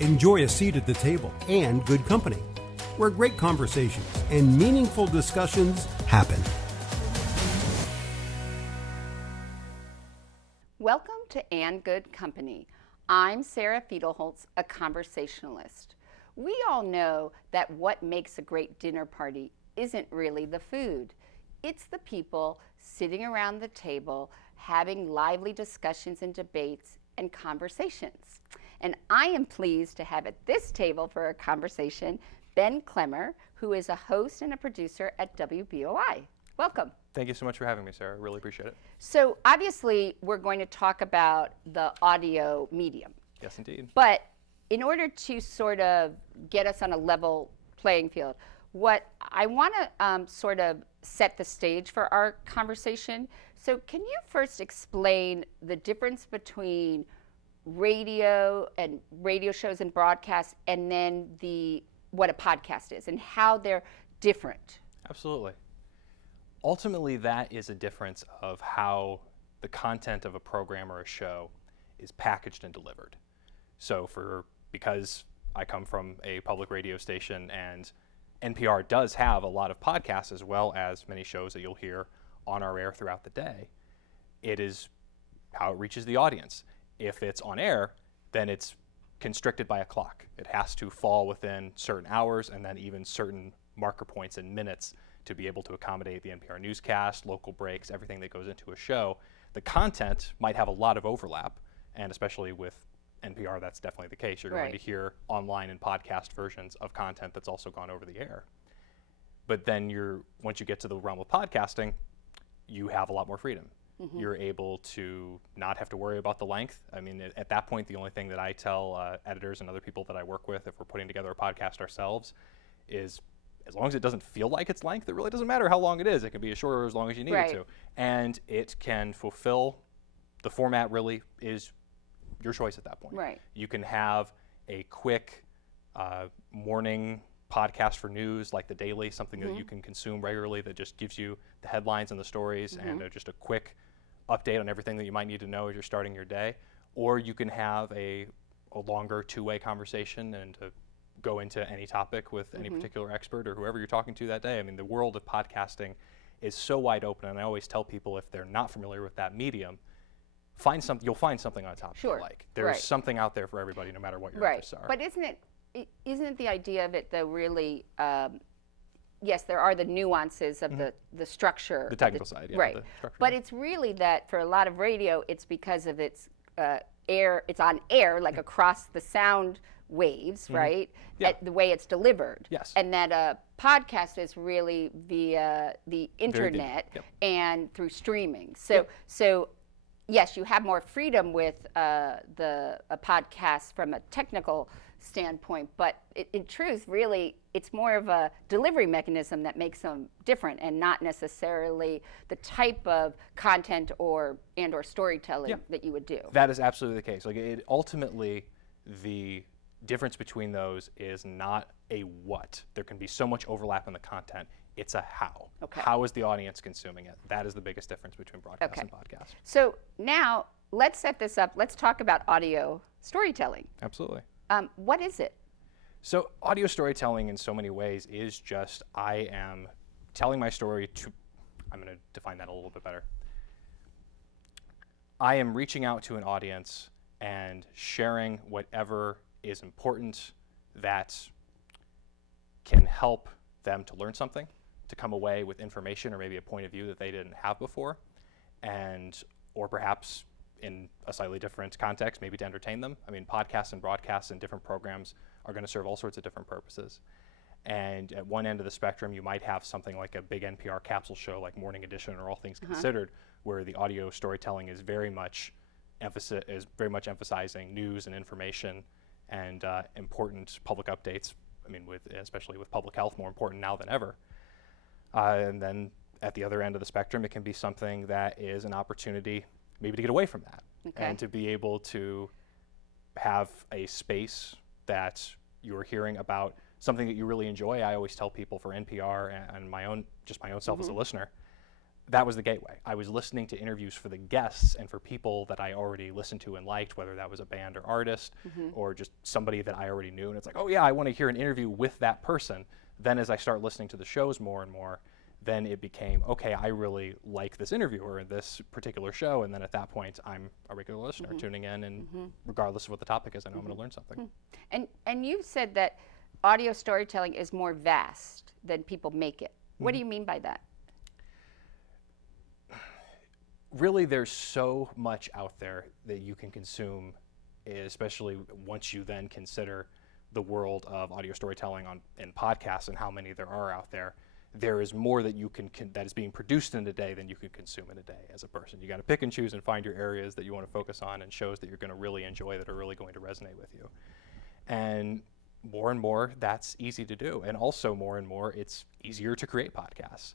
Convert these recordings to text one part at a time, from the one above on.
Enjoy a seat at the table and good company, where great conversations and meaningful discussions happen. Welcome to And Good Company. I'm Sarah Fiedelholtz, a conversationalist. We all know that what makes a great dinner party isn't really the food. It's the people sitting around the table having lively discussions and debates and conversations. And I am pleased to have at this table for a conversation Ben Clemmer, who is a host and a producer at WBOI. Welcome. Thank you so much for having me, Sarah. I really appreciate it. So obviously we're going to talk about the audio medium. Yes, indeed. But in order to sort of get us on a level playing field, what I want to sort of set the stage for our conversation. So can you first explain the difference between radio and radio shows and broadcasts, and then what a podcast is and how they're different? Absolutely. Ultimately, that is a difference of how the content of a program or a show is packaged and delivered. So because I come from a public radio station and NPR does have a lot of podcasts as well as many shows that you'll hear on our air throughout the day, it is how it reaches the audience. If it's on air, then it's constricted by a clock. It has to fall within certain hours and then even certain marker points and minutes to be able to accommodate the NPR newscast, local breaks, everything that goes into a show. The content might have a lot of overlap, and especially with NPR, that's definitely the case. You're going to hear online and podcast versions of content that's also gone over the air. But then once you get to the realm of podcasting, you have a lot more freedom. Mm-hmm. You're able to not have to worry about the length. I mean, at that point, the only thing that I tell editors and other people that I work with, if we're putting together a podcast ourselves, is as long as it doesn't feel like it's length, it really doesn't matter how long it is. It can be as short or as long as you need it to. And it can fulfill, the format really is your choice at that point. Right. You can have a quick morning podcast for news like The Daily, something that you can consume regularly that just gives you the headlines and the stories and just a quick update on everything that you might need to know as you're starting your day. Or you can have a longer two-way conversation and to go into any topic with any particular expert or whoever you're talking to that day. I mean, the world of podcasting is so wide open, and I always tell people if they're not familiar with that medium, you'll find something on top you like. There's something out there for everybody, no matter what your interests are. But isn't it the idea of it, though, really, yes, there are the nuances of the structure. The technical side, yeah. Right. The structure. But it's really that for a lot of radio, it's because of its it's on air, like across the sound waves, right? Yeah. The way it's delivered. Yes. And that a podcast is really via the internet and through streaming. So yes, you have more freedom with a podcast from a technical standpoint, but in truth, really, it's more of a delivery mechanism that makes them different and not necessarily the type of content or storytelling that you would do. That is absolutely the case. Ultimately, the difference between those is not a what. There can be so much overlap in the content. It's a how. Okay. How is the audience consuming it? That is the biggest difference between broadcast and podcast. So now let's set this up. Let's talk about audio storytelling. Absolutely. What is it? So audio storytelling in so many ways is just I am telling my story I'm going to define that a little bit better. I am reaching out to an audience and sharing whatever is important that can help them to learn something, to come away with information or maybe a point of view that they didn't have before, or perhaps in a slightly different context, maybe to entertain them. I mean, podcasts and broadcasts and different programs are going to serve all sorts of different purposes. And at one end of the spectrum, you might have something like a big NPR capsule show like Morning Edition or All Things Considered, where the audio storytelling is very much emphasizing news and information and important public updates. I mean, especially with public health, more important now than ever. And then at the other end of the spectrum, it can be something that is an opportunity maybe to get away from that and to be able to have a space that you're hearing about something that you really enjoy. I always tell people for NPR and my own self as a listener, that was the gateway. I was listening to interviews for the guests and for people that I already listened to and liked, whether that was a band or artist or just somebody that I already knew. And it's like, oh yeah, I want to hear an interview with that person. Then as I start listening to the shows more and more, then it became, okay, I really like this interviewer in this particular show. And then at that point, I'm a regular listener tuning in, and regardless of what the topic is, I know I'm going to learn something. And you said that audio storytelling is more vast than people make it. What do you mean by that? Really, there's so much out there that you can consume, especially once you then consider the world of audio storytelling in podcasts and how many there are out there. There is more that you can that is being produced in a day than you can consume in a day as a person. You got to pick and choose and find your areas that you want to focus on and shows that you're going to really enjoy, that are really going to resonate with you. And more, that's easy to do. And also more and more, it's easier to create podcasts.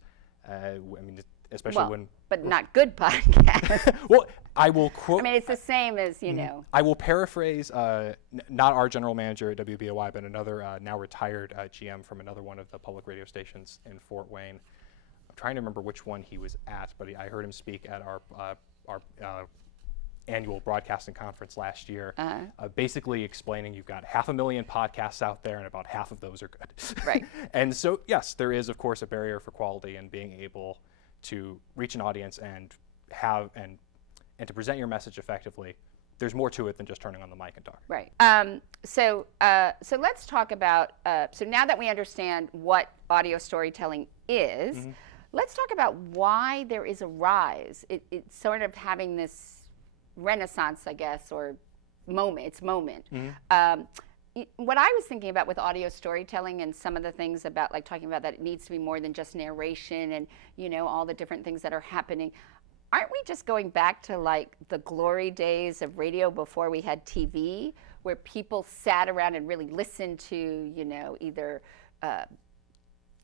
I mean, especially but not good podcasts. Well, I will quote. I mean, it's the same as, you know. I will paraphrase, not our general manager at WBOI, but another now retired GM from another one of the public radio stations in Fort Wayne. I'm trying to remember which one he was at, but I heard him speak at our annual broadcasting conference last year, basically explaining you've got 500,000 podcasts out there and about half of those are good. Right. And so, yes, there is, of course, a barrier for quality and being able to reach an audience and have and to present your message effectively. There's more to it than just turning on the mic and talking. Right. So let's talk about, so now that we understand what audio storytelling is, let's talk about why there is a rise. It's sort of having this renaissance, I guess, or moment. What I was thinking about with audio storytelling and some of the things about, like, talking about that it needs to be more than just narration and, you know, all the different things that are happening. Aren't we just going back to, like, the glory days of radio before we had TV, where people sat around and really listened to, you know, either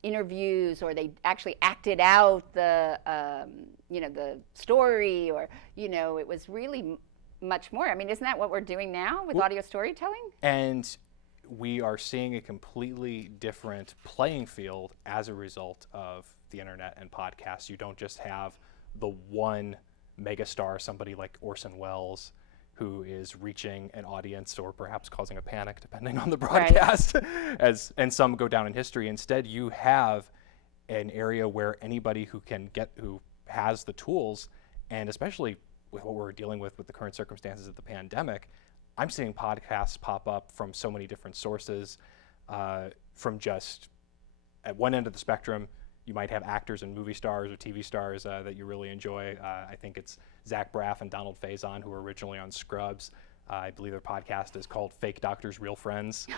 interviews, or they actually acted out the, you know, the story, or, you know, it was really much more. I mean, isn't that what we're doing now with audio storytelling? And we are seeing a completely different playing field as a result of the internet and podcasts. You don't just have the one megastar, somebody like Orson Welles, who is reaching an audience or perhaps causing a panic, depending on the broadcast, right. And some go down in history. Instead, you have an area where anybody who has the tools, and especially with what we're dealing with the current circumstances of the pandemic, I'm seeing podcasts pop up from so many different sources, from just at one end of the spectrum. You might have actors and movie stars or TV stars that you really enjoy. I think it's Zach Braff and Donald Faison, who were originally on Scrubs. I believe their podcast is called Fake Doctors, Real Friends.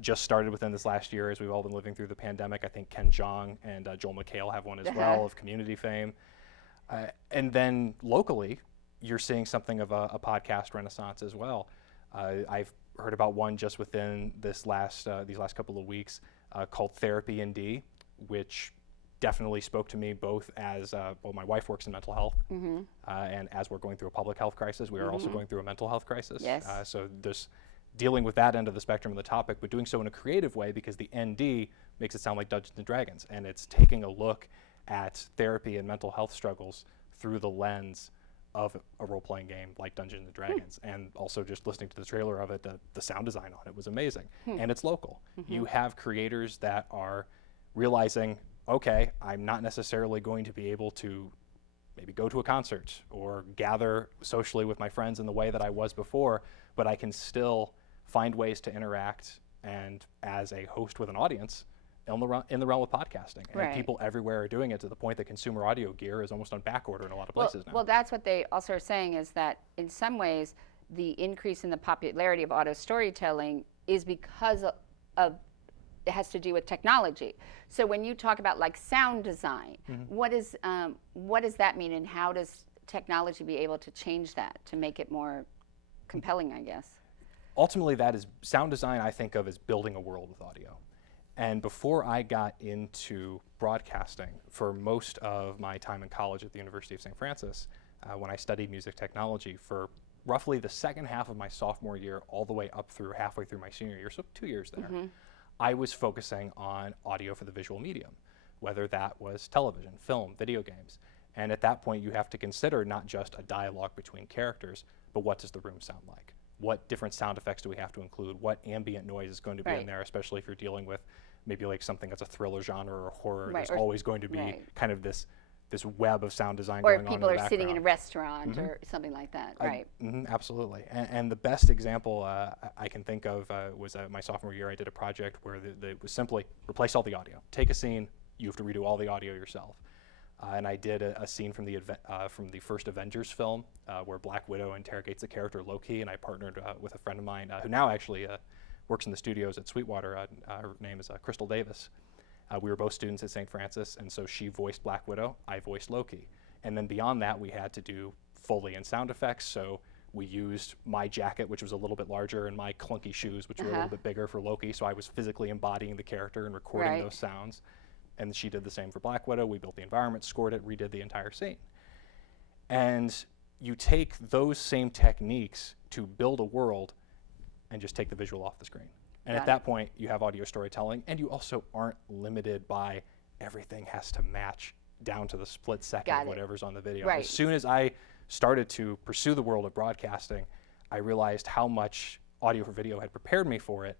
Just started within this last year as we've all been living through the pandemic. I think Ken Jeong and Joel McHale have one as well, of Community fame. And then locally, you're seeing something of a podcast renaissance as well. I've heard about one just within these last couple of weeks called Therapy ND, which definitely spoke to me both as, my wife works in mental health, and as we're going through a public health crisis, we are also going through a mental health crisis. Yes. So there's dealing with that end of the spectrum of the topic, but doing so in a creative way, because the ND makes it sound like Dungeons and Dragons, and it's taking a look at therapy and mental health struggles through the lens of a role-playing game like Dungeons and Dragons. And also just listening to the trailer of it, the sound design on it was amazing. And it's local. You have creators that are realizing, okay, I'm not necessarily going to be able to maybe go to a concert or gather socially with my friends in the way that I was before, but I can still find ways to interact and as a host with an audience in the realm of podcasting. And right. people everywhere are doing it, to the point that consumer audio gear is almost on back order in a lot of places now. Well, that's what they also are saying, is that in some ways the increase in the popularity of audio storytelling is because of it has to do with technology. So when you talk about, like, sound design, what does that mean, and how does technology be able to change that to make it more compelling, I guess? Ultimately, that is sound design. I think of as building a world with audio. And before I got into broadcasting, for most of my time in college at the University of St. Francis, when I studied music technology, for roughly the second half of my sophomore year all the way up through halfway through my senior year, so 2 years there, I was focusing on audio for the visual medium, whether that was television, film, video games. And at that point, you have to consider not just a dialogue between characters, but what does the room sound like? What different sound effects do we have to include? What ambient noise is going to be in there, especially if you're dealing with maybe like something that's a thriller genre or horror. There's always going to be kind of this web of sound design going on in the background. Or people are sitting in a restaurant or something like that, right? Absolutely. And the best example I can think of was my sophomore year. I did a project where it was simply replace all the audio. Take a scene, you have to redo all the audio yourself. And I did a scene from the first Avengers film where Black Widow interrogates the character Loki, and I partnered with a friend of mine who now actually works in the studios at Sweetwater. Her name is Crystal Davis. We were both students at St. Francis, and so she voiced Black Widow, I voiced Loki. And then beyond that, we had to do Foley and sound effects, so we used my jacket, which was a little bit larger, and my clunky shoes, which were a little bit bigger for Loki, so I was physically embodying the character and recording those sounds. And she did the same for Black Widow. We built the environment, scored it, redid the entire scene. And you take those same techniques to build a world and just take the visual off the screen. And at that point, you have audio storytelling, and you also aren't limited by everything has to match down to the split second of whatever's on the video. As soon as I started to pursue the world of broadcasting, I realized how much audio for video had prepared me for it,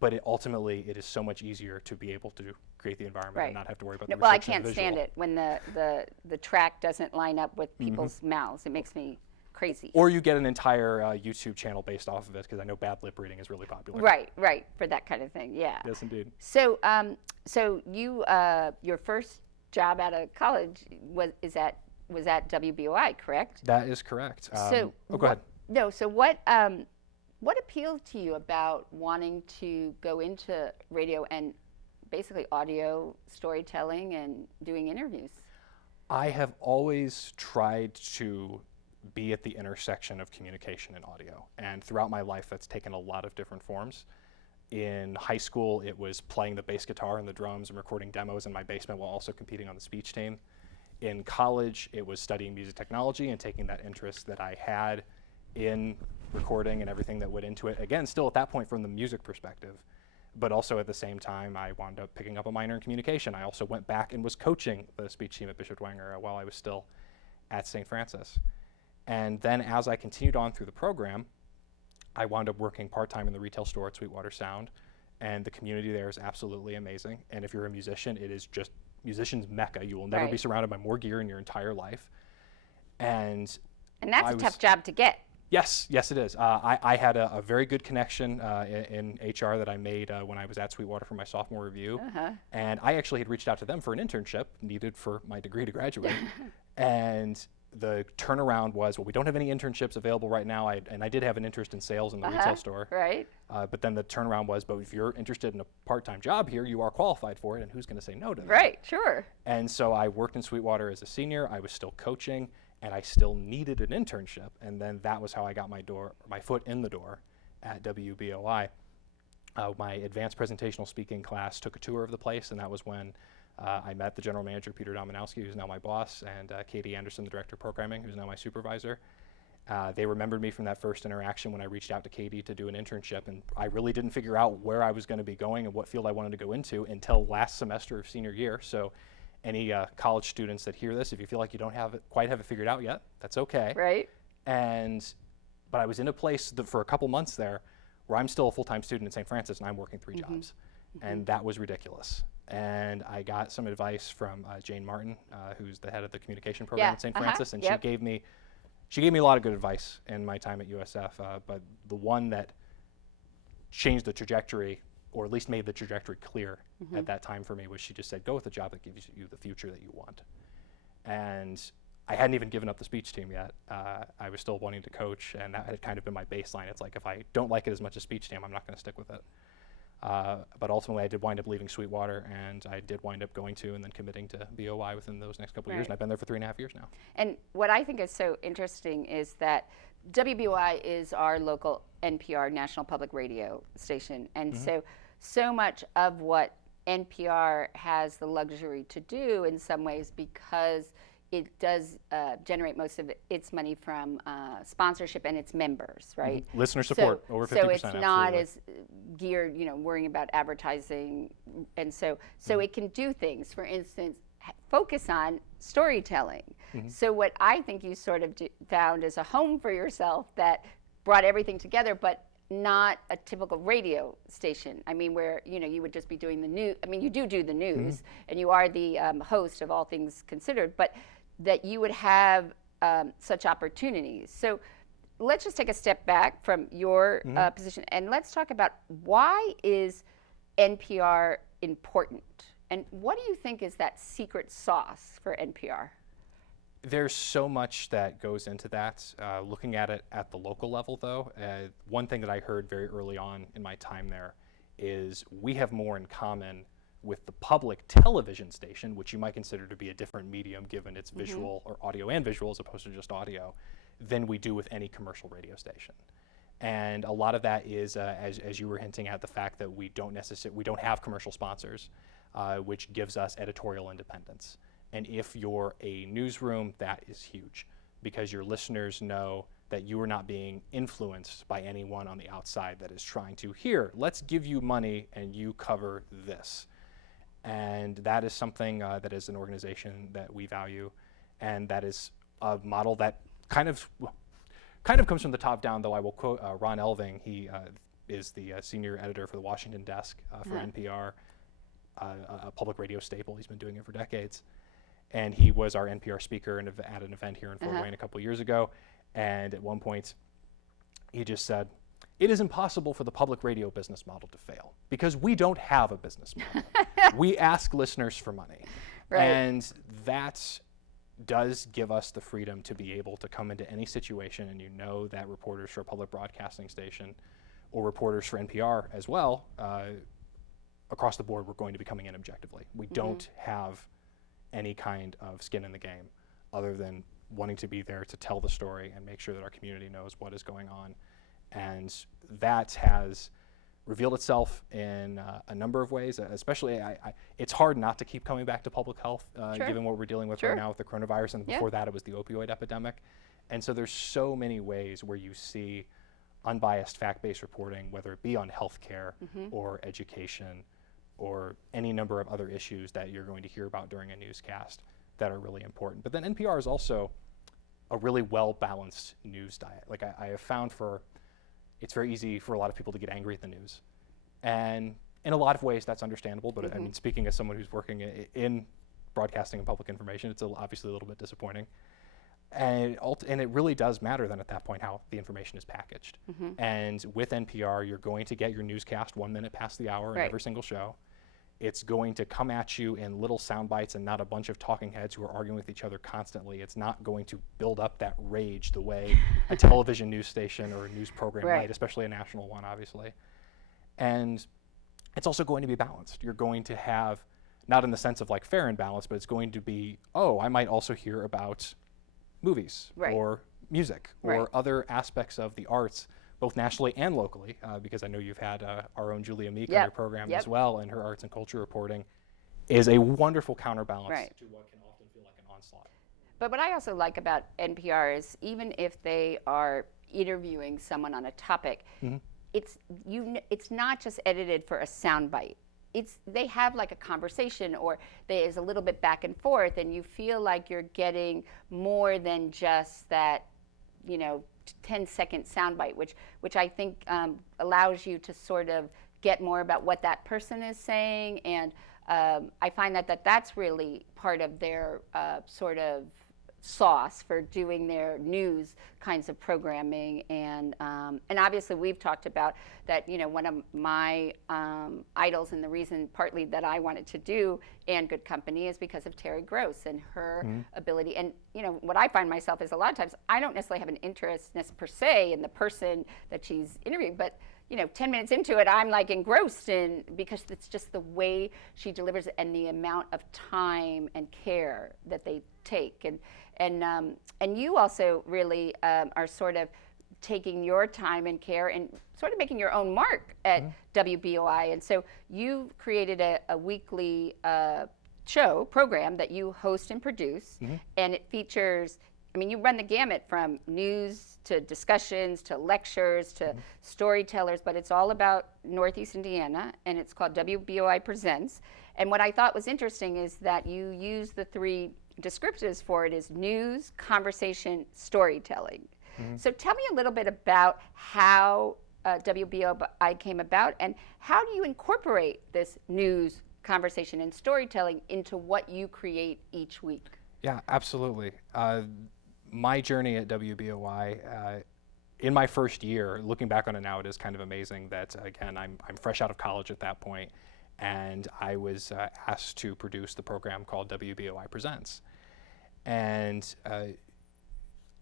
but ultimately it is so much easier to be able to create the environment and not have to worry about the I can't stand it when the track doesn't line up with people's mouths. It makes me crazy. Or you get an entire YouTube channel based off of it, because I know bad lip reading is really popular. Right, for that kind of thing, yeah. Yes, indeed. So, so you, your first job out of college was at WBOI, correct? That is correct. Go ahead. No, so what appealed to you about wanting to go into radio and basically audio storytelling and doing interviews? I have always tried to be at the intersection of communication and audio, and throughout my life that's taken a lot of different forms. In high school, it was playing the bass guitar and the drums and recording demos in my basement while also competing on the speech team. In college, it was studying music technology and taking that interest that I had in recording and everything that went into it. Again, still at that point from the music perspective, but also at the same time, I wound up picking up a minor in communication. I also went back and was coaching the speech team at Bishop Dwenger while I was still at St. Francis. And then as I continued on through the program, I wound up working part-time in the retail store at Sweetwater Sound, and the community there is absolutely amazing. And if you're a musician, it is just musician's mecca. You will never be surrounded by more gear in your entire life. And that's a tough job to get. Yes, it is. I had a very good connection in HR that I made when I was at Sweetwater for my sophomore review. And I actually had reached out to them for an internship needed for my degree to graduate. And the turnaround was, well, we don't have any internships available right now. And I did have an interest in sales in the retail store. But then the turnaround was, but if you're interested in a part-time job here, you are qualified for it, and who's going to say no to that? Sure. And so I worked in Sweetwater as a senior. I was still coaching, and I still needed an internship. And then that was how I got my foot in the door at WBOI. My advanced presentational speaking class took a tour of the place, and that was when I met the general manager, Peter Dominowski, who's now my boss, and Katie Anderson, the director of programming, who's now my supervisor. They remembered me from that first interaction when I reached out to Katie to do an internship, and I really didn't figure out where I was going to be going and what field I wanted to go into until last semester of senior year. So any college students that hear this, if you feel like you don't quite have it figured out yet, that's okay. But I was in a place for a couple months there where I'm still a full-time student at St. Francis, and I'm working 3 jobs. And that was ridiculous. And I got some advice from Jane Martin, who's the head of the communication program at St. Francis, and she gave me a lot of good advice in my time at USF. But the one that changed the trajectory, or at least made the trajectory clear at that time for me, was she just said, go with a job that gives you the future that you want. And I hadn't even given up the speech team yet. I was still wanting to coach, and that had kind of been my baseline. It's like, if I don't like it as much as speech team, I'm not going to stick with it. But ultimately, I did wind up leaving Sweetwater, and I did wind up going to and then committing to BOI within those next couple of years, and I've been there for 3.5 years now. And what I think is so interesting is that WBOI is our local NPR, National Public Radio station, and so much of what NPR has the luxury to do in some ways, because it does generate most of its money from sponsorship and its members, right? Listener support, over 50%. So it's not as geared, worrying about advertising, and so it can do things. For instance, focus on storytelling. So what I think you sort of found is a home for yourself that brought everything together, but not a typical radio station. I mean, where you would just be doing the news. I mean, you do the news, and you are the host of All Things Considered, but that you would have such opportunities. So let's just take a step back from your position, and let's talk about why is NPR important, and what do you think is that secret sauce for NPR? There's so much that goes into that. Looking at it at the local level, though, one thing that I heard very early on in my time there is we have more in common with the public television station, which you might consider to be a different medium given its visual or audio and visual as opposed to just audio, than we do with any commercial radio station. And a lot of that is, as you were hinting at, the fact that we don't have commercial sponsors, which gives us editorial independence. And if you're a newsroom, that is huge because your listeners know that you are not being influenced by anyone on the outside that is trying to, here, let's give you money and you cover this. And that is something that is an organization that we value, and that is a model that kind of comes from the top down, though I will quote Ron Elving. He is the senior editor for the Washington desk for NPR, a public radio staple. He's been doing it for decades. And he was our NPR speaker at an event here in Fort Wayne a couple years ago. And at one point, he just said, it is impossible for the public radio business model to fail because we don't have a business model. We ask listeners for money. Right. And that does give us the freedom to be able to come into any situation, and that reporters for a public broadcasting station or reporters for NPR as well, across the board, we're going to be coming in objectively. We don't have any kind of skin in the game other than wanting to be there to tell the story and make sure that our community knows what is going on. And that has revealed itself in a number of ways, especially it's hard not to keep coming back to public health given what we're dealing with right now with the coronavirus, and before that it was the opioid epidemic. And so there's so many ways where you see unbiased fact-based reporting, whether it be on healthcare or education or any number of other issues that you're going to hear about during a newscast that are really important. But then NPR is also a really well-balanced news diet. Like I have found it's very easy for a lot of people to get angry at the news. And in a lot of ways that's understandable, but I mean, speaking as someone who's working in broadcasting and public information, it's obviously a little bit disappointing. And it really does matter then at that point how the information is packaged. And with NPR, you're going to get your newscast 1 minute past the hour in every single show. It's going to come at you in little sound bites and not a bunch of talking heads who are arguing with each other constantly. It's not going to build up that rage the way a television news station or a news program might, especially a national one, obviously. And it's also going to be balanced. You're going to have, not in the sense of like fair and balanced, but it's going to be, I might also hear about movies or music or other aspects of the arts, both nationally and locally, because I know you've had our own Julia Meek on your program as well, and her arts and culture reporting is a wonderful counterbalance to what can often feel like an onslaught. But what I also like about NPR is even if they are interviewing someone on a topic, it's not just edited for a soundbite. They have like a conversation, or there's a little bit back and forth, and you feel like you're getting more than just that, 10-second soundbite, which I think allows you to sort of get more about what that person is saying, and I find that's really part of their sort of sauce for doing their news kinds of programming, and obviously we've talked about that. One of my idols, and the reason partly that I wanted to do And Good Company is because of Terry Gross and her ability. And what I find myself is a lot of times I don't necessarily have an interest per se in the person that she's interviewing, but 10 minutes into it, I'm like engrossed in, because it's just the way she delivers it and the amount of time and care that they take. And you also really are sort of taking your time and care and sort of making your own mark at WBOI. And so you've created a weekly program that you host and produce, and it features I mean, you run the gamut from news to discussions to lectures to storytellers, but it's all about Northeast Indiana, and it's called WBOI Presents. And what I thought was interesting is that you use the three descriptives for it is news, conversation, storytelling. So tell me a little bit about how WBOI came about, and how do you incorporate this news, conversation, and storytelling into what you create each week? Yeah, absolutely. My journey at WBOI, in my first year, looking back on it now, it is kind of amazing that, again, I'm fresh out of college at that point, and I was asked to produce the program called WBOI Presents. And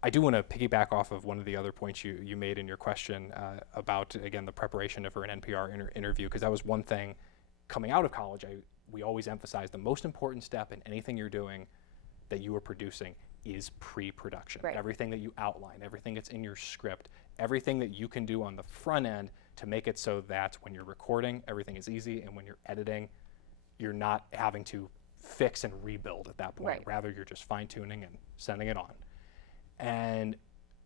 I do want to piggyback off of one of the other points you made in your question about, again, the preparation for an NPR interview, because that was one thing coming out of college. We always emphasize the most important step in anything you're doing that you are producing is pre-production. Right. Everything that you outline, everything that's in your script, everything that you can do on the front end to make it so that when you're recording, everything is easy, and when you're editing, you're not having to fix and rebuild at that point. Right. Rather, you're just fine-tuning and sending it on. And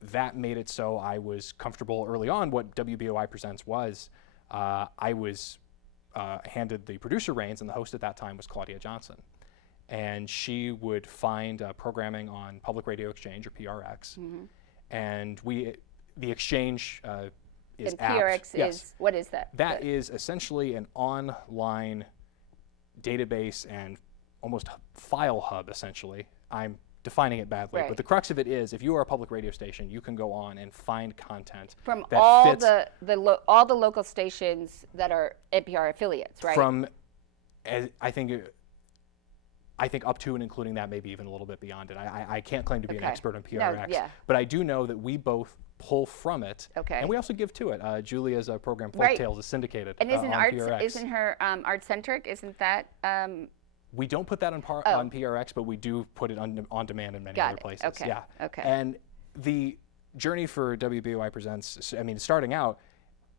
that made it so I was comfortable early on. What WBOI Presents was, I was handed the producer reins, and the host at that time was Claudia Johnson. And she would find programming on Public Radio Exchange, or PRX, and the Exchange is And PRX apps. is, what is that? That is essentially an online database and almost file hub, essentially. I'm defining it badly, Right. but the crux of it is, if you are a public radio station, you can go on and find content From that all fits all the local stations that are NPR affiliates, right? from, I think up to and including that, maybe even a little bit beyond it. I can't claim to be an Okay. expert on No, PRX, yeah. but I do know that we both pull from it, Okay. and we also give to it. Julia's program, Folk Right. Tales, is syndicated And isn't on PRX. isn't her art-centric? Isn't that? We don't put that on PRX, but we do put it on demand in many Got other it. places. Okay. Yeah. Okay. And the journey for WBOI Presents, I mean, starting out,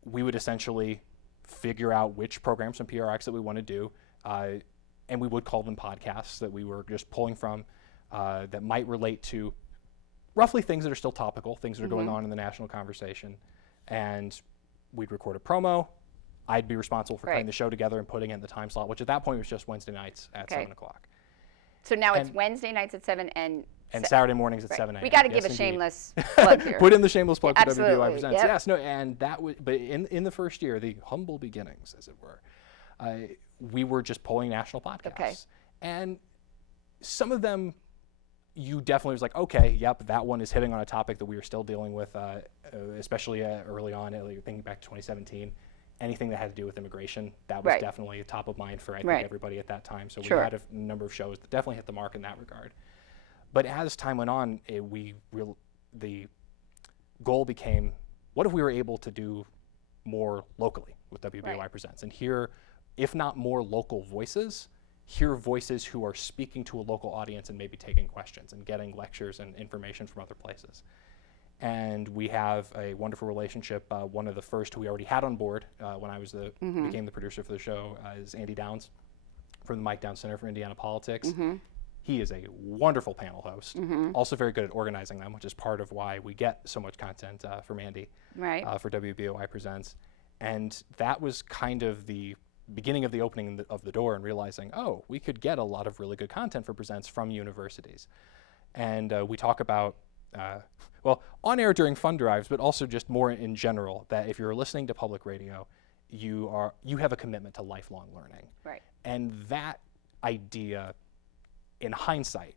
we would essentially figure out which programs from PRX that we want to do, and we would call them podcasts that we were just pulling from that might relate to roughly things that are still topical, things that are going on in the national conversation. And we'd record a promo. I'd be responsible for putting the show together and putting it in the time slot, which at that point was just Wednesday nights at 7 o'clock. So now it's Wednesday nights at 7 and Saturday mornings at 7 a.m. We got to Yes, give a indeed. shameless plug here. Put in the shameless plug for Absolutely, WBOI Presents. yep. Yes, no, and that was, but in the first year, the humble beginnings, as it were, we were just pulling national podcasts. Okay. And some of them, you definitely was like, okay, yep, that one is hitting on a topic that we are still dealing with, especially early on, thinking back to 2017. Anything that had to do with immigration, that was definitely top of mind for, I think, everybody at that time. So we had a number of shows that definitely hit the mark in that regard. But as time went on, the goal became, what if we were able to do more locally with WBOI Presents? And hear, if not more local voices, hear voices who are speaking to a local audience and maybe taking questions and getting lectures and information from other places. And we have a wonderful relationship. One of the first who we already had on board when I was became the producer for the show is Andy Downs from the Mike Downs Center for Indiana Politics. He is a wonderful panel host, also very good at organizing them, which is part of why we get so much content from Andy for WBOI Presents. And that was kind of the beginning of the opening of the door and realizing, oh, we could get a lot of really good content for Presents from universities. And we talk about well, on air during fund drives, but also just more in general, that if you're listening to public radio, you have a commitment to lifelong learning. Right. And that idea, in hindsight,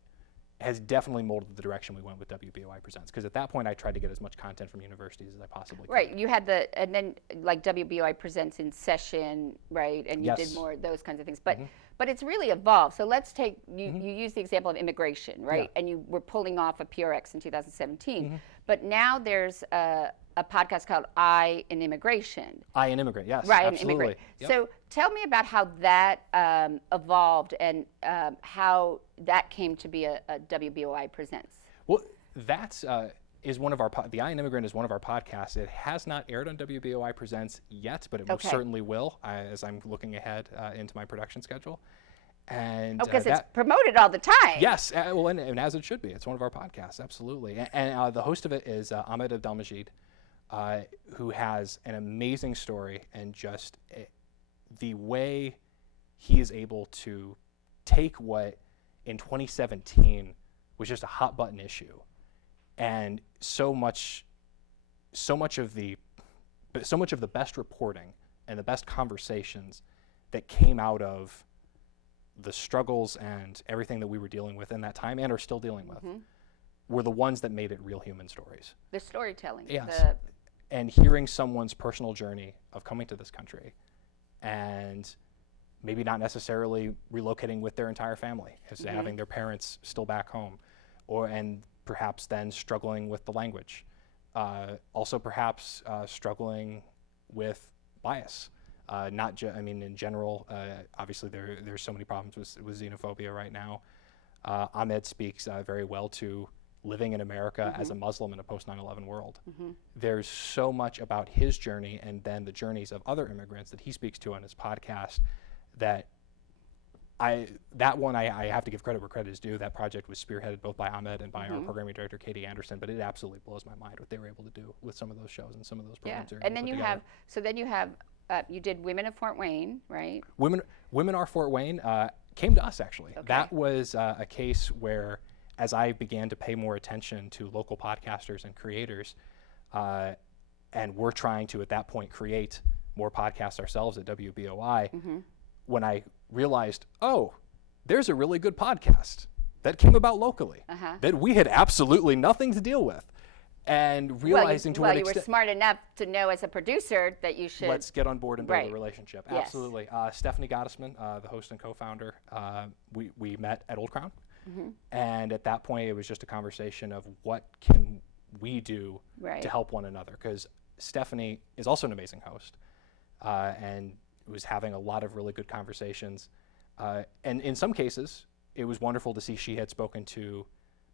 has definitely molded the direction we went with WBOI Presents. Because at that point, I tried to get as much content from universities as I possibly could. Right. You had and then like WBOI Presents in session, right? And you did more those kinds of things. But it's really evolved. So let's take, you use the example of immigration, right? And you were pulling off a PRX in 2017. But now there's a podcast called I in Immigration. I in Immigrant, yes. Right, absolutely. in Immigrant. Yep. So tell me about how that evolved and how that came to be a WBOI Presents. Well, that's is one of our the I in Immigrant is one of our podcasts. It has not aired on WBOI Presents yet, but it most certainly will as I'm looking ahead into my production schedule. And because it's promoted all the time. Yes, well, and as it should be. It's one of our podcasts, absolutely. And the host of it is Ahmed Abdelmajid, who has an amazing story, and just the way he is able to take what in 2017 was just a hot button issue, and so much of the best reporting and the best conversations that came out of the struggles and everything that we were dealing with in that time and are still dealing with were the ones that made it real human stories. The storytelling. Yes. And hearing someone's personal journey of coming to this country and maybe not necessarily relocating with their entire family, as having their parents still back home, and perhaps then struggling with the language. Also perhaps struggling with bias. In general, obviously there's so many problems with xenophobia right now. Ahmed speaks very well to living in America as a Muslim in a post 9/11 world. There's so much about his journey and then the journeys of other immigrants that he speaks to on his podcast that I have to give credit where credit is due. That project was spearheaded both by Ahmed and by our programming director, Katie Anderson, but it absolutely blows my mind what they were able to do with some of those shows and some of those programs. And then you did Women of Fort Wayne, right? Women Are Fort Wayne came to us, actually. Okay. That was a case where, as I began to pay more attention to local podcasters and creators, and we're trying to, at that point, create more podcasts ourselves at WBOI, when I realized, oh, there's a really good podcast that came about locally that we had absolutely nothing to deal with. And realizing to what extent... you were smart enough to know as a producer that you should... Let's get on board and build a relationship. Yes. Absolutely. Stephanie Gottesman, the host and co-founder, we met at Old Crown. And at that point, it was just a conversation of what can we do to help one another. Because Stephanie is also an amazing host and was having a lot of really good conversations. And in some cases, it was wonderful to see she had spoken to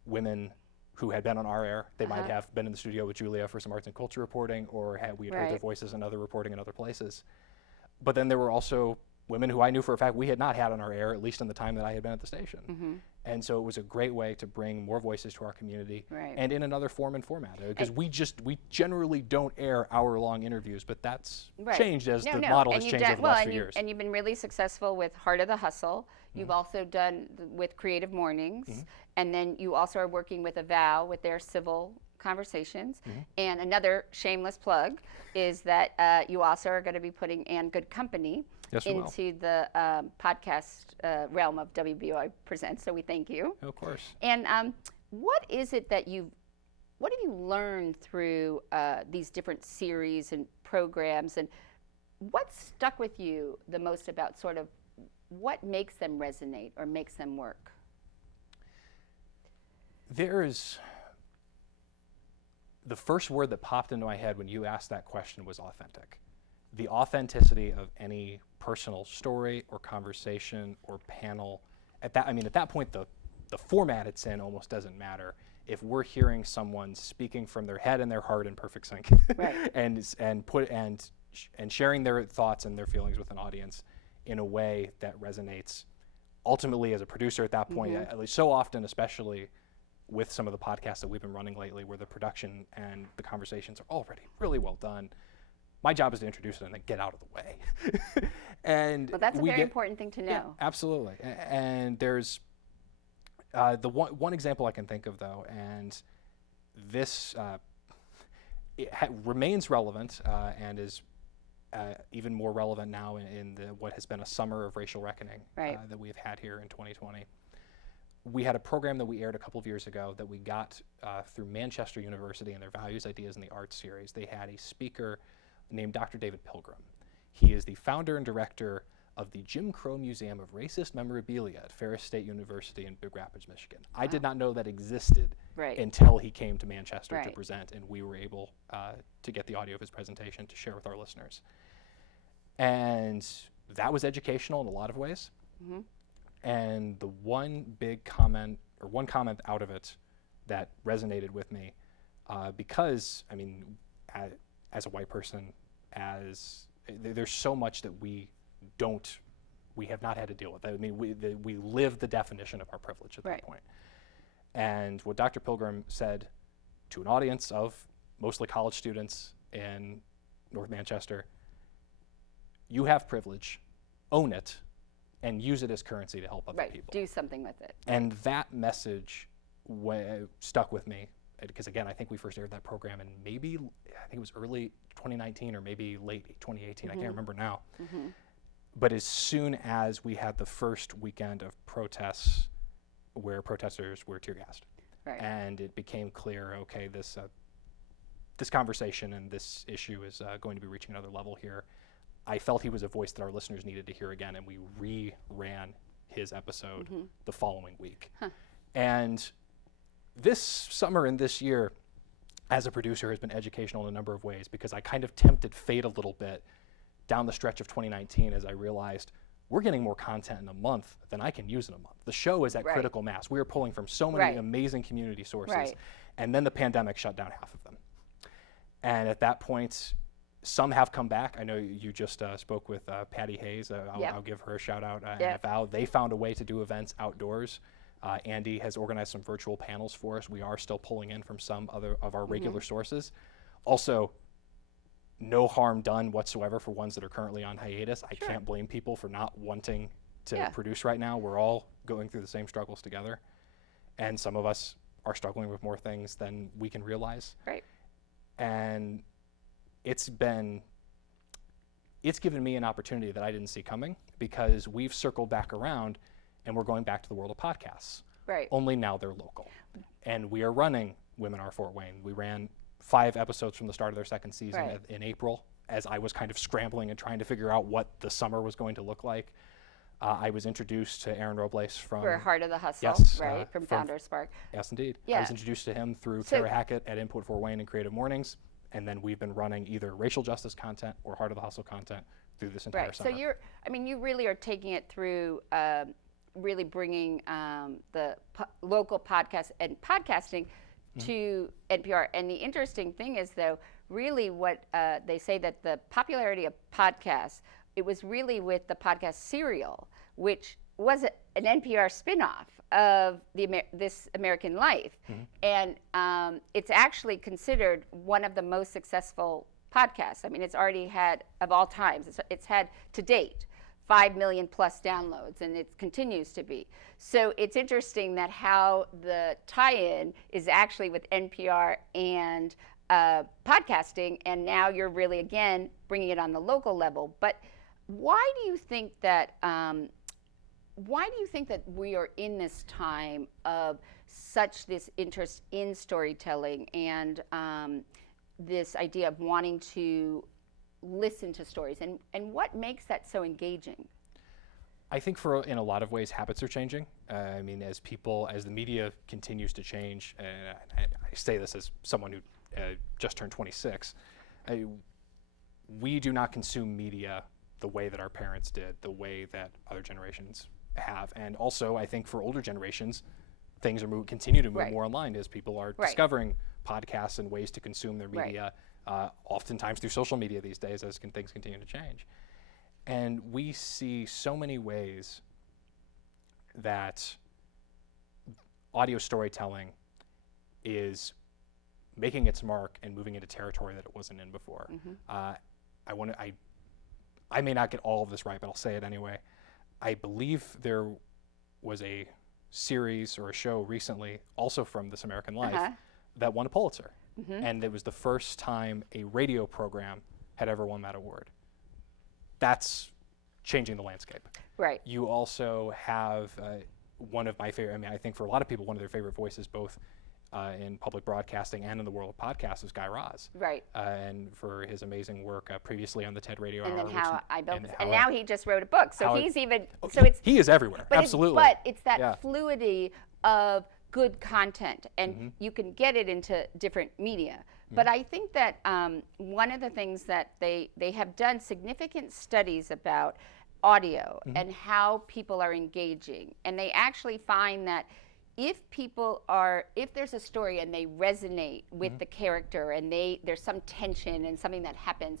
women who had been on our air. They might have been in the studio with Julia for some arts and culture reporting, or we had heard their voices in other reporting in other places. But then there were also women who I knew for a fact we had not had on our air, at least in the time that I had been at the station. And so it was a great way to bring more voices to our community, and in another form and format. Because we generally don't air hour-long interviews, but that's changed as the model has changed over the last few years. And you've been really successful with Heart of the Hustle. You've also done with Creative Mornings, and then you also are working with Avow with their civil conversations. And another shameless plug is that you also are going to be putting And Good Company into the podcast realm of WBOI Presents, so we thank you. Of course. And what is it that what have you learned through these different series and programs, and what stuck with you the most about sort of what makes them resonate or makes them work? There's the first word that popped into my head when you asked that question was authentic. The authenticity of any personal story or conversation or panel. At that point, the format it's in almost doesn't matter. If we're hearing someone speaking from their head and their heart in perfect sync, and sharing their thoughts and their feelings with an audience in a way that resonates, ultimately as a producer at that point, at least so often, especially with some of the podcasts that we've been running lately, where the production and the conversations are already really well done. My job is to introduce it and then get out of the way. And well, that's a very important thing to know. Yeah, absolutely. And there's the one example I can think of, though, and this remains relevant and is even more relevant now in what has been a summer of racial reckoning that we've had here in 2020. We had a program that we aired a couple of years ago that we got through Manchester University and their Values, Ideas, in the Arts series. They had a speaker named Dr. David Pilgrim. He is the founder and director of the Jim Crow Museum of Racist Memorabilia at Ferris State University in Big Rapids, Michigan. I did not know that existed until he came to Manchester to present, and we were able to get the audio of his presentation to share with our listeners. And that was educational in a lot of ways. And the one comment out of it that resonated with me, because, I mean, as a white person, there's so much that we don't we have not had to deal with. I mean, we live the definition of our privilege at that point. And what Dr. Pilgrim said to an audience of mostly college students in North Manchester, you have privilege, own it, and use it as currency to help other people. Do something with it. And that message stuck with me, because again, I think we first aired that program in maybe, I think it was early 2019 or maybe late 2018, I can't remember now. But as soon as we had the first weekend of protests where protesters were tear gassed, and it became clear, okay, this conversation and this issue is going to be reaching another level here, I felt he was a voice that our listeners needed to hear again, and we re-ran his episode the following week. And this summer and this year, as a producer, has been educational in a number of ways, because I kind of tempted fate a little bit down the stretch of 2019 as I realized we're getting more content in a month than I can use in a month. The show is at critical mass. We are pulling from so many amazing community sources, and then the pandemic shut down half of them. And at that point, some have come back. I know you just spoke with Patty Hayes. I'll give her a shout out. NFL. They found a way to do events outdoors. Andy has organized some virtual panels for us. We are still pulling in from some other of our regular sources. Also, no harm done whatsoever for ones that are currently on hiatus. I can't blame people for not wanting to produce right now. We're all going through the same struggles together. And some of us are struggling with more things than we can realize. And it's given me an opportunity that I didn't see coming, because we've circled back around and we're going back to the world of podcasts. Only now they're local. And we are running Women Are Fort Wayne. We ran 5 episodes from the start of their second season in April, as I was kind of scrambling and trying to figure out what the summer was going to look like. I was introduced to Aaron Robles from Heart of the Hustle, from Founder Spark. Yes, indeed. I was introduced to him through Tara Hackett at Input Fort Wayne and Creative Mornings, and then we've been running either racial justice content or Heart of the Hustle content through this entire summer. So you really are taking it through really bringing the local podcast and podcasting to NPR. And the interesting thing is, though, really what they say that the popularity of podcasts, it was really with the podcast Serial, which was an NPR spinoff of This American Life. And it's actually considered one of the most successful podcasts. I mean, it's already had, of all times, it's had to date 5 million plus downloads, and it continues to be. So it's interesting that how the tie-in is actually with NPR and podcasting, and now you're really, again, bringing it on the local level. But why do you think that we are in this time of such this interest in storytelling and this idea of wanting to listen to stories, and what makes that so engaging? I think in a lot of ways, habits are changing. I mean, as the media continues to change, and I say this as someone who just turned 26, we do not consume media the way that our parents did, the way that other generations have. And also, I think for older generations, things continue to move more online as people are discovering podcasts and ways to consume their media, oftentimes through social media these days, as things continue to change. And we see so many ways that audio storytelling is making its mark and moving into territory that it wasn't in before. I may not get all of this right, but I'll say it anyway. I believe there was a series or a show recently, also from This American Life, that won a Pulitzer. And it was the first time a radio program had ever won that award. That's changing the landscape. You also have one of my favorite, I think for a lot of people, one of their favorite voices, both in public broadcasting and in the world of podcasts, is Guy Raz. And for his amazing work previously on the TED Radio Hour. And then How I Built This. And now he just wrote a book. So he's even, he is everywhere, absolutely. But it's that fluidity of good content, and you can get it into different media. But I think that one of the things that they have done significant studies about audio and how people are engaging, and they actually find that if there's a story and they resonate with the character and there's some tension and something that happens,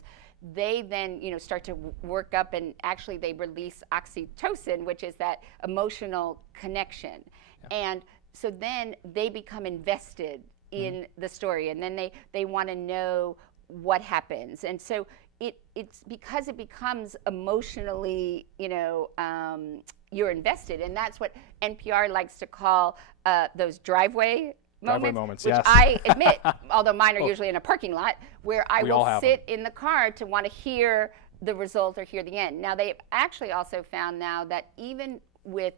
they then start to work up, and actually they release oxytocin, which is that emotional connection. And so then they become invested in the story, and then they want to know what happens. And so it's because it becomes emotionally, you're invested, and that's what NPR likes to call those driveway moments, which yes. I admit, although mine are usually in a parking lot, where I will sit in the car to want to hear the result or hear the end. Now, they've actually also found now that even with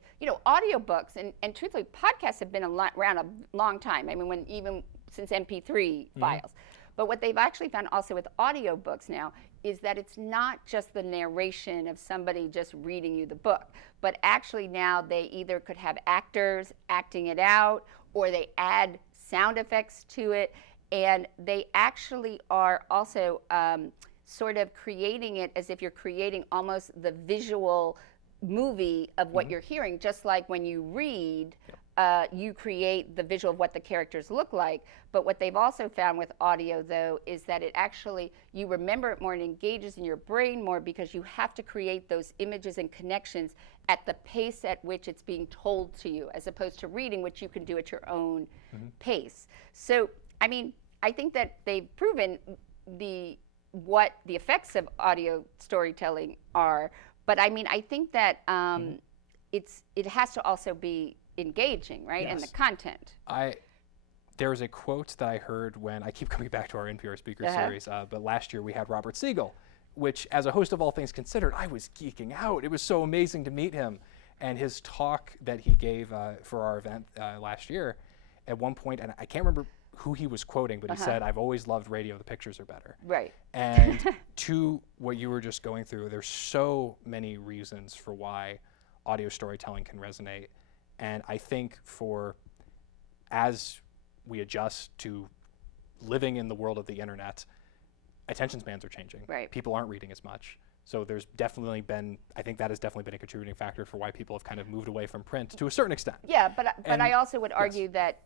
audiobooks, and truthfully, podcasts have been around a long time. I mean, even since MP3 files. But what they've actually found also with audiobooks now is that it's not just the narration of somebody just reading you the book, but actually now they either could have actors acting it out, or they add sound effects to it, and they actually are also sort of creating it as if you're creating almost the visual movie of what you're hearing, just like when you read, you create the visual of what the characters look like. But what they've also found with audio, though, is that it actually, you remember it more and engages in your brain more, because you have to create those images and connections at the pace at which it's being told to you, as opposed to reading, which you can do at your own pace. So, I mean, I think that they've proven what the effects of audio storytelling are. But I mean, I think that it has to also be engaging, right? Yes. And the content. There's a quote that I heard when I keep coming back to our NPR speaker series, but last year we had Robert Siegel, which, as a host of All Things Considered, I was geeking out. It was so amazing to meet him. And his talk that he gave for our event last year, at one point, and I can't remember who he was quoting, but he said, "I've always loved radio, the pictures are better." Right. And to what you were just going through, there's so many reasons for why audio storytelling can resonate. And I think as we adjust to living in the world of the internet, attention spans are changing. Right. People aren't reading as much. So there's definitely been, I think that has definitely been a contributing factor for why people have kind of moved away from print to a certain extent. Yeah, but I also would argue that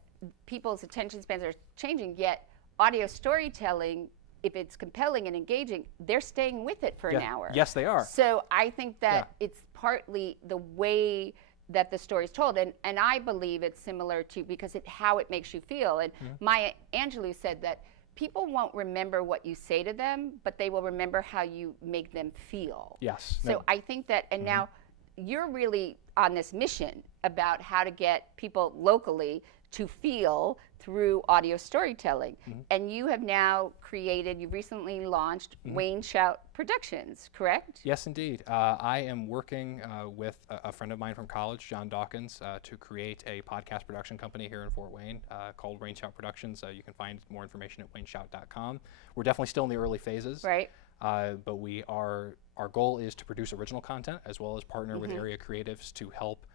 people's attention spans are changing, yet audio storytelling, if it's compelling and engaging, they're staying with it for an hour. Yes, they are. So I think that it's partly the way that the story is told, and I believe it's similar to, because how it makes you feel. And Maya Angelou said that people won't remember what you say to them, but they will remember how you make them feel. Yes. So I think that, and now you're really on this mission about how to get people locally to feel through audio storytelling. And you have now you recently launched Wayne Shout Productions, correct? Yes, indeed. I am working with a friend of mine from college, John Dawkins, to create a podcast production company here in Fort Wayne called Wayne Shout Productions. You can find more information at wayneshout.com. We're definitely still in the early phases. Right. But our goal is to produce original content, as well as partner with area creatives to help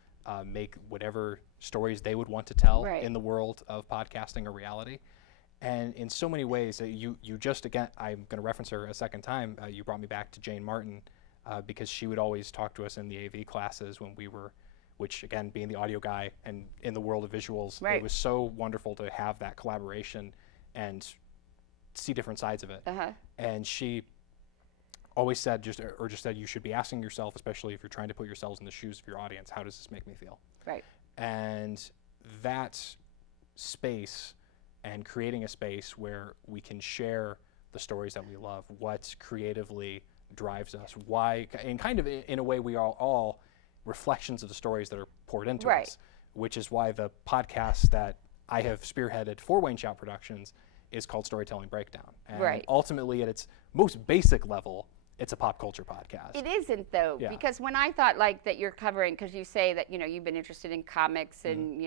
make whatever stories they would want to tell in the world of podcasting a reality. And in so many ways, you just, again, I'm going to reference her a second time, you brought me back to Jane Martin, because she would always talk to us in the AV classes when we were, which again, being the audio guy and in the world of visuals, it was so wonderful to have that collaboration and see different sides of it. And she always said, just said, you should be asking yourself, especially if you're trying to put yourselves in the shoes of your audience, how does this make me feel? Right. And that space, and creating a space where we can share the stories that we love, what creatively drives us, why, and kind of in a way we are all reflections of the stories that are poured into us, which is why the podcast that I have spearheaded for Wayne Shout Productions is called Storytelling Breakdown. And ultimately, at its most basic level, it's a pop culture podcast. It isn't, though, because when I thought that you're covering, because you say that you've been interested in comics and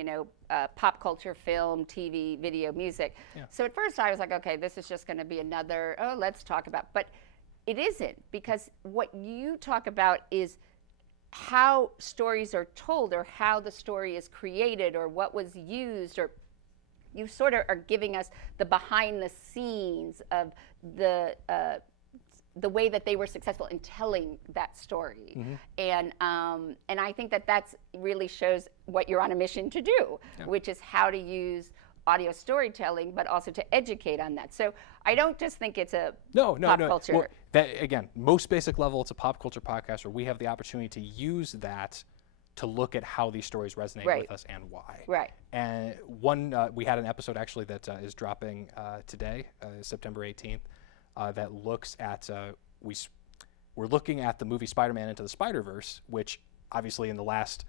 pop culture, film, TV, video, music. So at first I was like, okay, this is just going to be another let's talk about. But it isn't, because what you talk about is how stories are told, or how the story is created, or what was used, or you sort of are giving us the behind the scenes of the the way that they were successful in telling that story. And I think that that's really shows what you're on a mission to do, which is how to use audio storytelling, but also to educate on that. So I don't just think it's a pop culture. Well, that, again, most basic level, it's a pop culture podcast where we have the opportunity to use that to look at how these stories resonate with us and why. Right. And we had an episode actually that is dropping today, September 18th, that looks at, we're looking at the movie Spider-Man Into the Spiderverse, which obviously in the last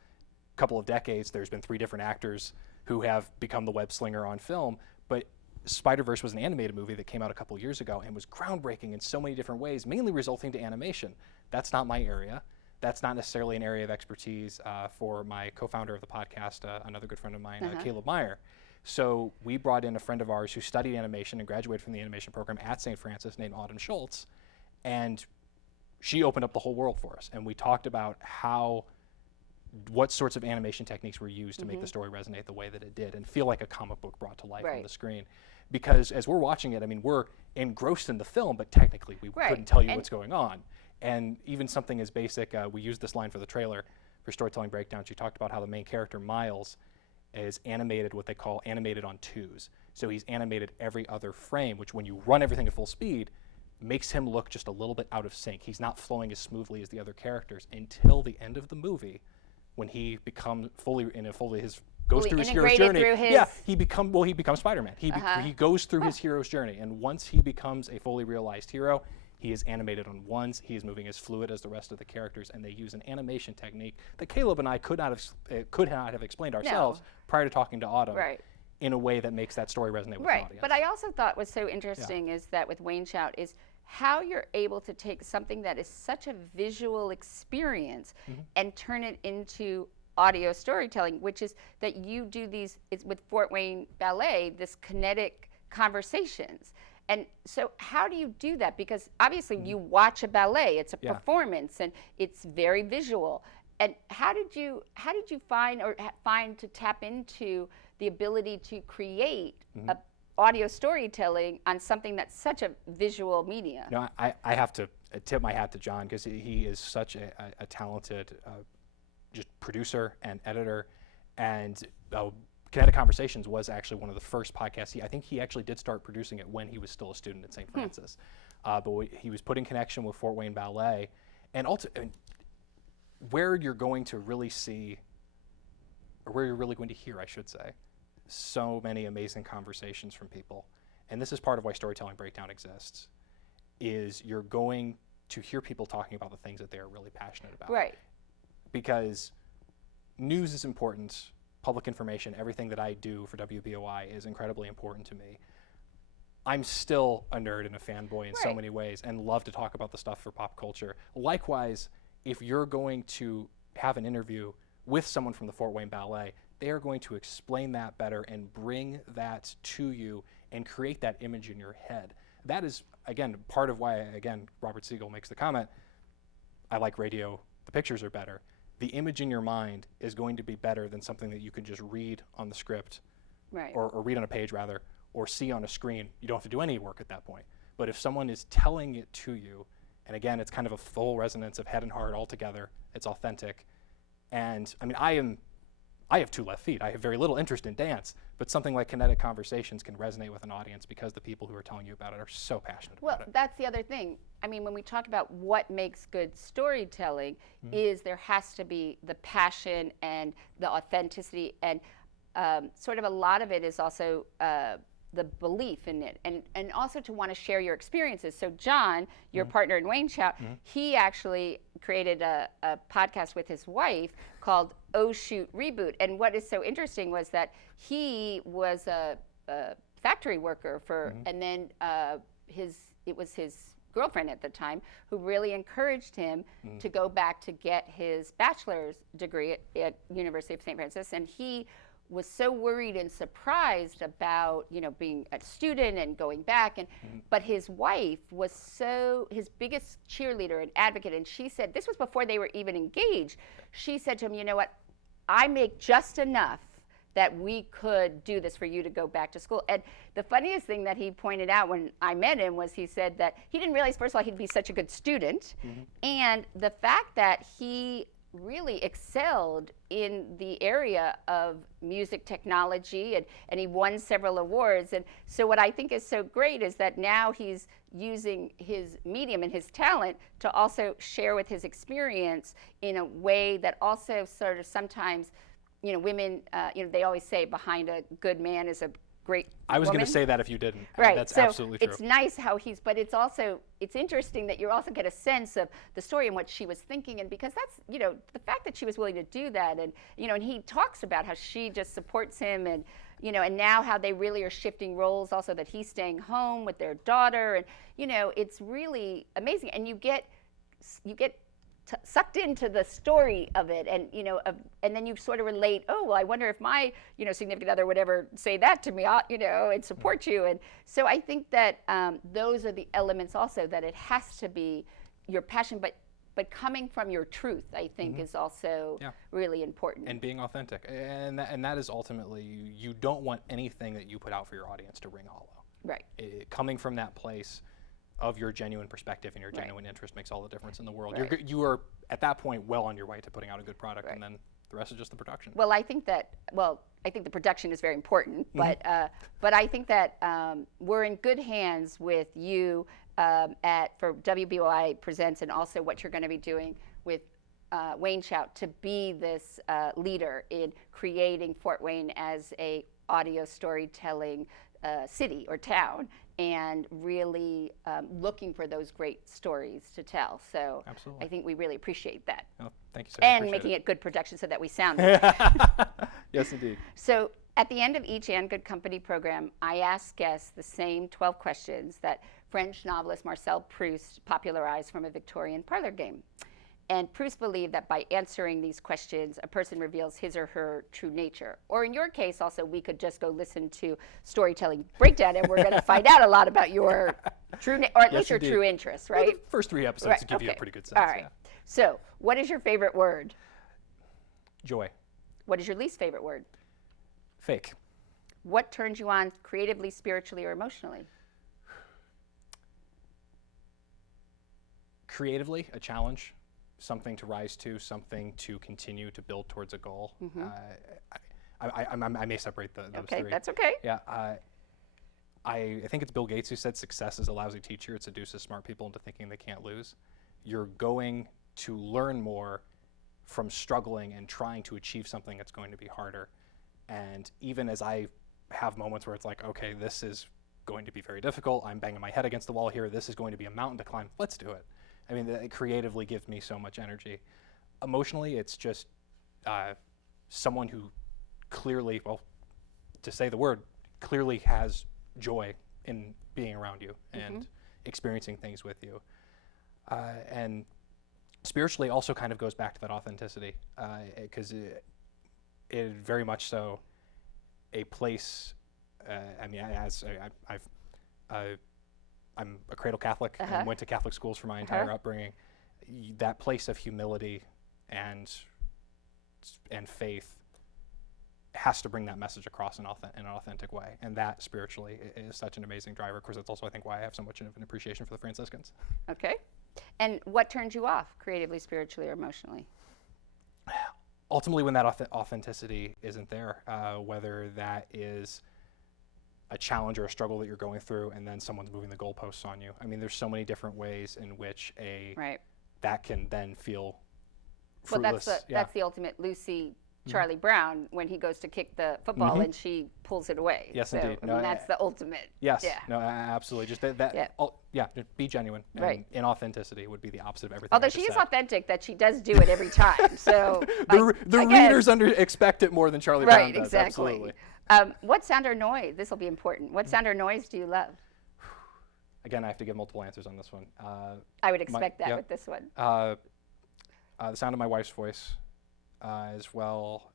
couple of decades, there's been 3 different actors who have become the web slinger on film, but Spider-Verse was an animated movie that came out a couple years ago and was groundbreaking in so many different ways, mainly resulting to animation. That's not my area. That's not necessarily an area of expertise for my co-founder of the podcast, another good friend of mine, Caleb Meyer. So we brought in a friend of ours who studied animation and graduated from the animation program at St. Francis named Autumn Schultz, and she opened up the whole world for us. And we talked about what sorts of animation techniques were used to make the story resonate the way that it did and feel like a comic book brought to life on the screen. Because as we're watching it, I mean, we're engrossed in the film, but technically we couldn't tell you what's going on. And even something as basic, we used this line for the trailer for Storytelling Breakdown. She talked about how the main character, Miles, is animated, what they call animated on 2s. So he's animated every other frame, which when you run everything at full speed, makes him look just a little bit out of sync. He's not flowing as smoothly as the other characters until the end of the movie, when he becomes goes through his hero's journey. He becomes Spider-Man. He goes through his hero's journey, and once he becomes a fully realized hero, he is animated on 1s. He is moving as fluid as the rest of the characters, and they use an animation technique that Caleb and I could not have explained ourselves prior to talking to Autumn. In a way that makes that story resonate with the audience. But I also thought was so interesting is that with Wayne Shout is how you're able to take something that is such a visual experience and turn it into audio storytelling, which is that you do these, it's with Fort Wayne Ballet, this Kinetic Conversations. And so how do you do that? Because obviously you watch a ballet, it's a performance and it's very visual. And how did you find to tap into the ability to create a audio storytelling on something that's such a visual media? No, I have to tip my hat to John, because he is such a talented just producer and editor. And Kinetic Conversations was actually one of the first podcasts. I think he actually did start producing it when he was still a student at St. Francis. But he was put in connection with Fort Wayne Ballet. And where you're going to really see, or where you're really going to hear, I should say, so many amazing conversations from people, and this is part of why Storytelling Breakdown exists, is you're going to hear people talking about the things that they're really passionate about. Right. Because news is important, public information, everything that I do for WBOI is incredibly important to me. I'm still a nerd and a fanboy in so many ways and love to talk about the stuff for pop culture. Likewise, if you're going to have an interview with someone from the Fort Wayne Ballet, they are going to explain that better and bring that to you and create that image in your head. That is, again, part of why, again, Robert Siegel makes the comment, I like radio, the pictures are better. The image in your mind is going to be better than something that you can just read on the script, or read on a page rather, or see on a screen. You don't have to do any work at that point. But if someone is telling it to you, and again, it's kind of a full resonance of head and heart all together, it's authentic. And I mean, I have 2 left feet. I have very little interest in dance, but something like Kinetic Conversations can resonate with an audience because the people who are telling you about it are so passionate about it. Well, that's the other thing. I mean, when we talk about what makes good storytelling, is there has to be the passion and the authenticity, and sort of a lot of it is also the belief in it, and also to want to share your experiences. So John, your partner in Wayne Shout, he actually created a podcast with his wife called Oh Shoot Reboot. And what is so interesting was that he was a factory worker for, and then it was his girlfriend at the time who really encouraged him to go back to get his bachelor's degree at University of St. Francis. And he was so worried and surprised about, being a student and going back. And but his wife was his biggest cheerleader and advocate. And she said, this was before they were even engaged. She said to him, you know what, I make just enough that we could do this for you to go back to school. And the funniest thing that he pointed out when I met him was he said that he didn't realize, first of all, he'd be such a good student, and the fact that he really excelled in the area of music technology, and he won several awards. And so what I think is so great is that now he's using his medium and his talent to also share with his experience in a way that also sort of sometimes, women, they always say behind a good man is a great I was woman. going to say that if you didn't. Right. That's so absolutely true. It's nice how but it's interesting that you also get a sense of the story and what she was thinking. And because that's, the fact that she was willing to do that, and, and he talks about how she just supports him, and, and now how they really are shifting roles also, that he's staying home with their daughter. And, it's really amazing. And you get sucked into the story of it, and and then you sort of relate. Oh, well, I wonder if my significant other would ever say that to me, and support you. And so I think that those are the elements also, that it has to be your passion, but coming from your truth, I think, is also really important. And being authentic, and that is ultimately, you don't want anything that you put out for your audience to ring hollow. Right. Coming from that place of your genuine perspective and your genuine interest makes all the difference in the world. Right. You are at that point well on your way to putting out a good product, and then the rest is just the production. Well, I think the production is very important, but I think that we're in good hands with you for WBOI Presents, and also what you're going to be doing with Wayne Shout to be this leader in creating Fort Wayne as a audio storytelling city or town, and really looking for those great stories to tell. So Absolutely. I think we really appreciate that. Oh, thank you, Sarah. And making it good production so that we sound good. Yes, indeed. So at the end of each And Good Company program, I ask guests the same 12 questions that French novelist Marcel Proust popularized from a Victorian parlor game. And Proust believed that by answering these questions, a person reveals his or her true nature. Or in your case, also, we could just go listen to Storytelling Breakdown, and we're going to find out a lot about your true, or at least your true interests, right? Well, the first 3 episodes give you a pretty good sense. All right. So, what is your favorite word? Joy. What is your least favorite word? Fake. What turns you on creatively, spiritually, or emotionally? Creatively, a challenge. Something to rise to, something to continue to build towards a goal. I may separate those 3. Okay, that's okay. Yeah, I think it's Bill Gates who said success is a lousy teacher. It seduces smart people into thinking they can't lose. You're going to learn more from struggling and trying to achieve something that's going to be harder. And even as I have moments where it's like, okay, this is going to be very difficult. I'm banging my head against the wall here. This is going to be a mountain to climb. Let's do it. I mean, it creatively gives me so much energy. Emotionally, it's just someone who clearly, well, to say the word, clearly has joy in being around you and experiencing things with you. And spiritually also kind of goes back to that authenticity, because it very much so a place, I mean, I'm a cradle Catholic and went to Catholic schools for my entire upbringing. That place of humility and faith has to bring that message across in an authentic way, and that spiritually is such an amazing driver. Of course, that's also, I think, why I have so much of an appreciation for the Franciscans. Okay. And what turns you off creatively, spiritually, or emotionally? Ultimately, when that authenticity isn't there, whether that is a challenge or a struggle that you're going through, and then someone's moving the goalposts on you. I mean, there's so many different ways in which that can then feel fruitless. Well, that's the ultimate Lucy Charlie Brown, when he goes to kick the football and she pulls it away. Yes, so, indeed. No, that's the ultimate. Yes. Yeah. No, absolutely. Just be genuine. Right. And inauthenticity would be the opposite of everything. Although she is authentic, that she does do it every time. So the readers expect it more than Charlie Brown does. Right, exactly. Absolutely. What sound or noise? This will be important. What sound or noise do you love? Again, I have to give multiple answers on this one. I would expect that with this one. The sound of my wife's voice, as well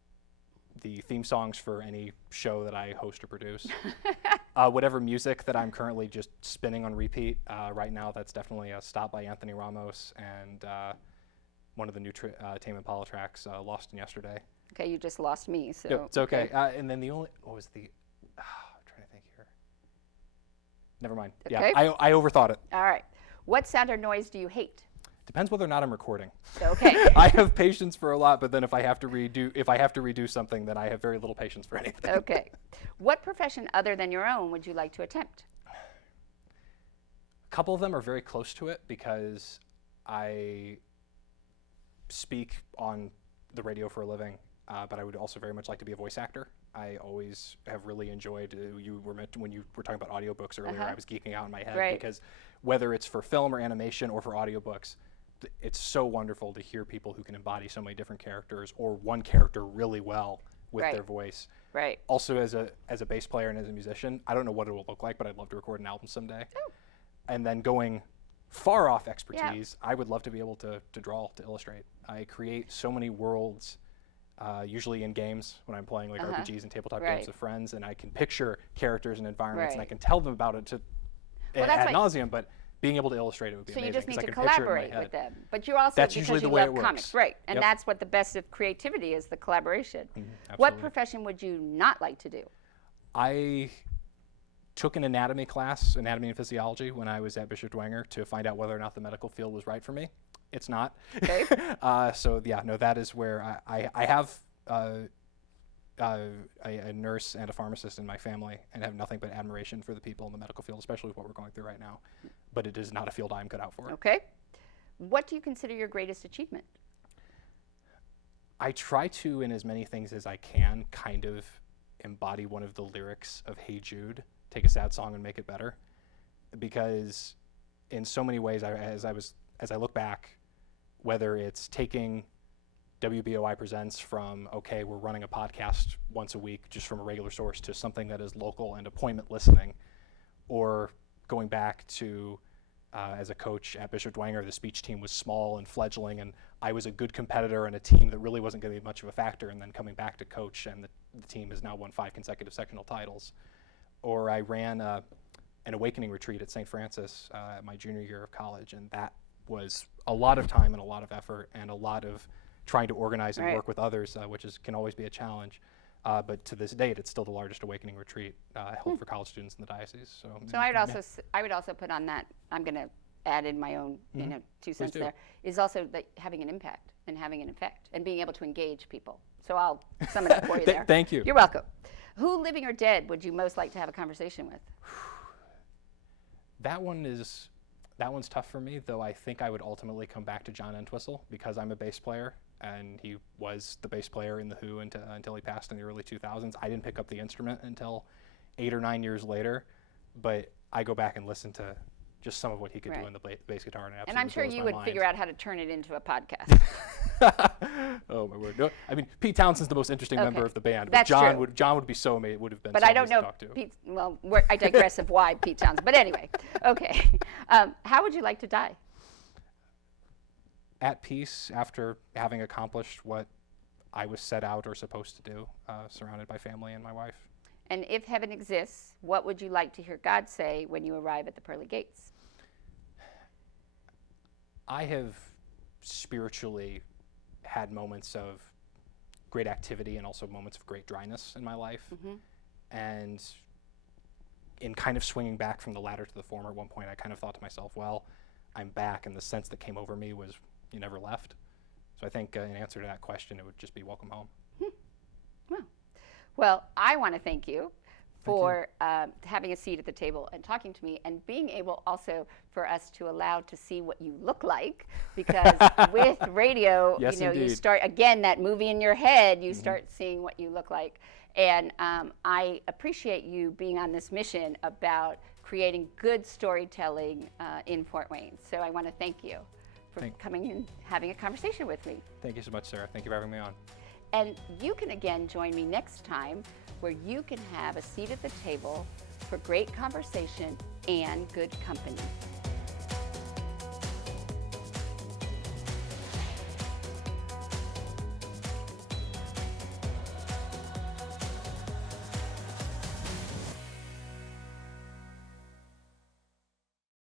the theme songs for any show that I host or produce. Whatever music that I'm currently just spinning on repeat right now, that's definitely a Stop by Anthony Ramos and one of the new Tame Impala tracks, Lost in Yesterday. Okay, you just lost me, so. Yep, it's okay. And then what was the, I'm trying to think here. Never mind. Okay. Yeah, I overthought it. All right. What sound or noise do you hate? Depends whether or not I'm recording. Okay. I have patience for a lot, but then if I have to redo something, then I have very little patience for anything. Okay. What profession other than your own would you like to attempt? A couple of them are very close to it because I speak on the radio for a living, but I would also very much like to be a voice actor. I always have really enjoyed, when you were talking about audiobooks earlier, I was geeking out in my head because whether it's for film or animation or for audiobooks, it's so wonderful to hear people who can embody so many different characters or one character really well with their voice. Right. Also, as a bass player and as a musician, I don't know what it will look like, but I'd love to record an album someday. Oh. And then going far off expertise, I would love to be able to draw, to illustrate. I create so many worlds, usually in games when I'm playing like RPGs and tabletop games with friends, and I can picture characters and environments, and I can tell them about it ad nauseum, but being able to illustrate it would be amazing. So you just need to collaborate with them. But you also, that's because usually the you way love it comics, works. right? And that's what the best of creativity is, the collaboration. What profession would you not like to do? I took an anatomy class, anatomy and physiology, when I was at Bishop Dwenger to find out whether or not the medical field was right for me. It's not. Okay. So yeah, no, that is where I have a nurse and a pharmacist in my family and have nothing but admiration for the people in the medical field, especially with what we're going through right now. But it is not a field I'm cut out for. Okay. What do you consider your greatest achievement? I try to, in as many things as I can, kind of embody one of the lyrics of Hey Jude, take a sad song and make it better. Because in so many ways, as I look back, whether it's taking WBOI Presents from, okay, we're running a podcast once a week just from a regular source, to something that is local and appointment listening, or going back to, as a coach at Bishop Dwenger, the speech team was small and fledgling, and I was a good competitor in a team that really wasn't going to be much of a factor, and then coming back to coach, and the team has now won 5 consecutive sectional titles. Or I ran an awakening retreat at St. Francis at my junior year of college, and that was a lot of time and a lot of effort and a lot of trying to organize and work with others, which can always be a challenge. But to this date, it's still the largest awakening retreat held for college students in the diocese. So I would also put on that, I'm going to add in my own 2 cents there, is also that having an impact and having an effect and being able to engage people. So I'll sum it up for you there. Thank you. You're welcome. Who, living or dead, would you most like to have a conversation with? That one's tough for me, though I think I would ultimately come back to John Entwistle because I'm a bass player, and he was the bass player in The Who until he passed in the early 2000s. I didn't pick up the instrument until 8 or 9 years later, but I go back and listen to just some of what he could do on the bass guitar, and And I'm sure you would figure out how to turn it into a podcast. Oh my word! No, I mean, Pete Townsend's the most interesting member of the band. That's John true. John would be so amazing. Would have been. But so I don't know. to talk to. Pete, well, I digress of why Pete Townsend. But anyway, okay. How would you like to die? At peace, after having accomplished what I was set out or supposed to do, surrounded by family and my wife. And if heaven exists, what would you like to hear God say when you arrive at the pearly gates? I have spiritually had moments of great activity and also moments of great dryness in my life. And in kind of swinging back from the latter to the former, at one point I kind of thought to myself, well, I'm back, and the sense that came over me was you never left. So I think in answer to that question, it would just be welcome home. Well, I want to thank you for having a seat at the table and talking to me, and being able also for us to allow to see what you look like, because with radio, yes, you start, again, that movie in your head, you start seeing what you look like. And I appreciate you being on this mission about creating good storytelling in Fort Wayne. So I want to thank you for coming and having a conversation with me. Thank you so much, Sarah. Thank you for having me on. And you can again join me next time, where you can have a seat at the table for great conversation and good company.